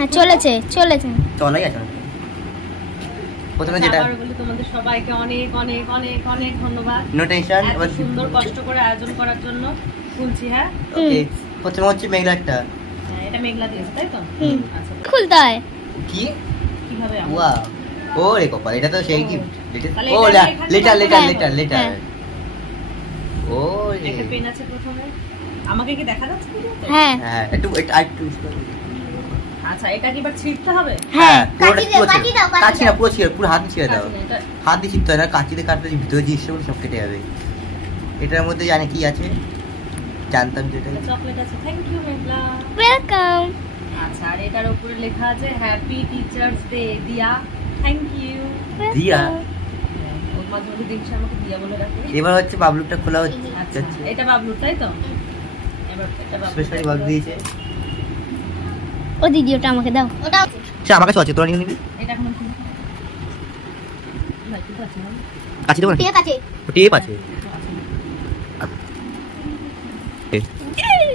হ্যাঁ চলেছে চলাই আছে প্রথমে যেটা বলি তোমাদের সবাইকে অনেক অনেক অনেক অনেক ধন্যবাদ। নো টেনশন, এত সুন্দর কষ্ট করে আয়োজন করার জন্য খুলছি। হ্যাঁ ওকে, প্রথমে হচ্ছে মেঘলাটা। হ্যাঁ এটা মেঘলা দিয়েছে তাই তো? আচ্ছা খুলতে হয় কি কিভাবে? ওয়াও, ও রে কপাল, এটা তো সেই গিফট। তাহলে ও এটা লেটার এখানে লেটার ও একটা পেন আছে প্রথমে। আমাকে কি দেখা যাচ্ছে ভিডিওতে? হ্যাঁ হ্যাঁ, একটু আচ্ছা এটা কি এবার ছিঁড়তে হবে? হ্যাঁ কাচি না, পুরো হাত দিয়ে ছিঁড়ে দাও। কাচি না, এটা হাত দিয়ে ছিঁড়তে হয় না, কাচিতে কাটলে ভিতরে যে ইস্যু সব কেটে যাবে। এটার মধ্যে জানে কি আছে, জানতাম যেটা চকলেট আছে। Thank you Meghla. ওয়েলকাম। আচ্ছা আর এটার উপরে লেখা আছে happy teachers day Diya. Thank you Diya. ওর মাঝে মধ্যে দেখছি আমাকে দিয়া বলে রাখে। এবার হচ্ছে বাবলুটা খোলা হচ্ছে। আচ্ছা এটা বাবলু তাই তো? এবার এটা বাবলু স্পেশালি বাবলু দিয়েছে। ও দিদি ওটা আমাকে দাও। ওটা আচ্ছা আমার কাছে আছে, তোরা নিয়ে নিবি। এটা এখন খুলতে হবে। ভাই ঠিক আছে না? কাচি দেবো না? ঠিক আছে। টেপ আছে।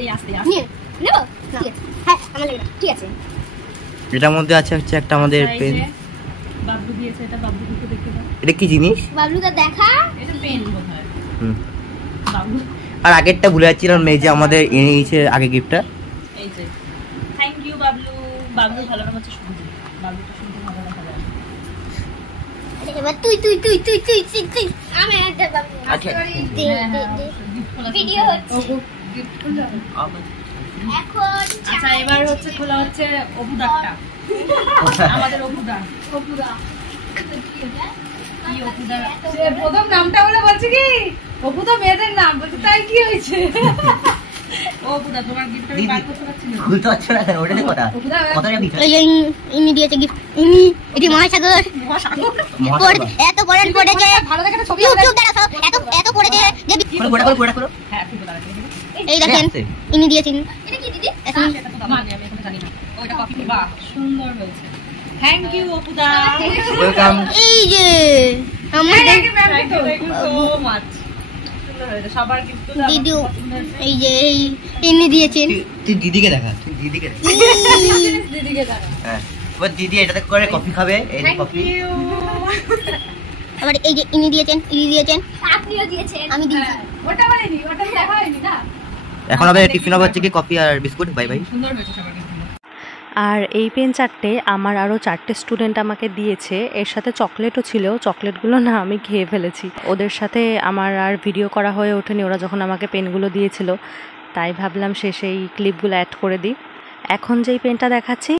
এই আস্তে আস্তে নিয়ে নেব। ঠিক আছে। হ্যাঁ আমার লাগে ঠিক আছে। এটার মধ্যে আছে হচ্ছে একটা আমাদের এই পেন। যে বাবলু দিয়েছে, এটা বাবলু দিকে দেখতে দাও। এটা কি জিনিস? বাবলুদা দেখা। এটা পেন বোধহয়। হুম। বাবলু আর আগেরটা ভুলে যাচ্ছিলাম, এই যে আমাদের এনে নিয়েছে আগে গিফটটা। এই যে থ্যাংক ইউ বাবলু। বাবলু ভালো নাম হচ্ছে শুভ। বাবলুটা শুনতে ভালো দেখা যায়। এবার তুই আমি একটা বাবলু। আচ্ছা ভিডিও হচ্ছে গিফট খুলতে হবে। এখন। আচ্ছা এবার হচ্ছে খোলা হচ্ছে অপুদারটা। আমাদের অপুদা কি অপুদা? সে প্রথম নামটা বলে বলছে কি অপুদা মেয়েদের নাম, বলছে তাই কি হয়েছে? অপুদা তোমার গিফট আমি বার করতে পারছি না। খুলতে পারছো না, ওটাতে কথা কথাটা বিষয়। এই যে ইনি দিয়েছে গিফট। এটি মহাসাগর। এত পড়েন পড়েছে ভালো দেখে একটা ছবি ইউটিউব দ্বারা এত পড়েছে যে করো। হ্যাঁ ঠিক আছে। এই দেখেন ইনি দিয়েছেন। এটা কি দিদি? সেটা তো আমি এখন জানি না। ওইটা কপি বাহ সুন্দর হয়েছে। থ্যাংক ইউ অপুদা। ওয়েলকাম। এই যে আমাদের থ্যাংক ইউ সো মাচ। সুন্দর হয়েছে সবার গিফট। দিদিও এই যে ইনি দিয়েছেন। তুই দিদিকে দেখা, দিদিকে দেখা। হ্যাঁ, এবার দিদি এটাতে করে কফি খাবে। এই কফি। আবার এই যে ইনি দিয়েছেন আপনিও দিয়েছেন। আমি দিয়েছি। ওটা বানাইনি, ওটা দেখা হয়নি না। এখন আমাদের টিফিন হবে হচ্ছে কি কফি আর বিস্কুট। Bye bye. সুন্দর হয়েছে সবার গিফট। আর এই পেন চারটে আমার আরও 4টে স্টুডেন্ট আমাকে দিয়েছে, এর সাথে চকলেটও ছিল। চকলেটগুলো না আমি খেয়ে ফেলেছি। ওদের সাথে আমার আর ভিডিও করা হয়ে ওঠেনি, ওরা যখন আমাকে পেনগুলো দিয়েছিল, তাই ভাবলাম সেই ক্লিপগুলো অ্যাড করে দিই। এখন যেই পেনটা দেখাচ্ছি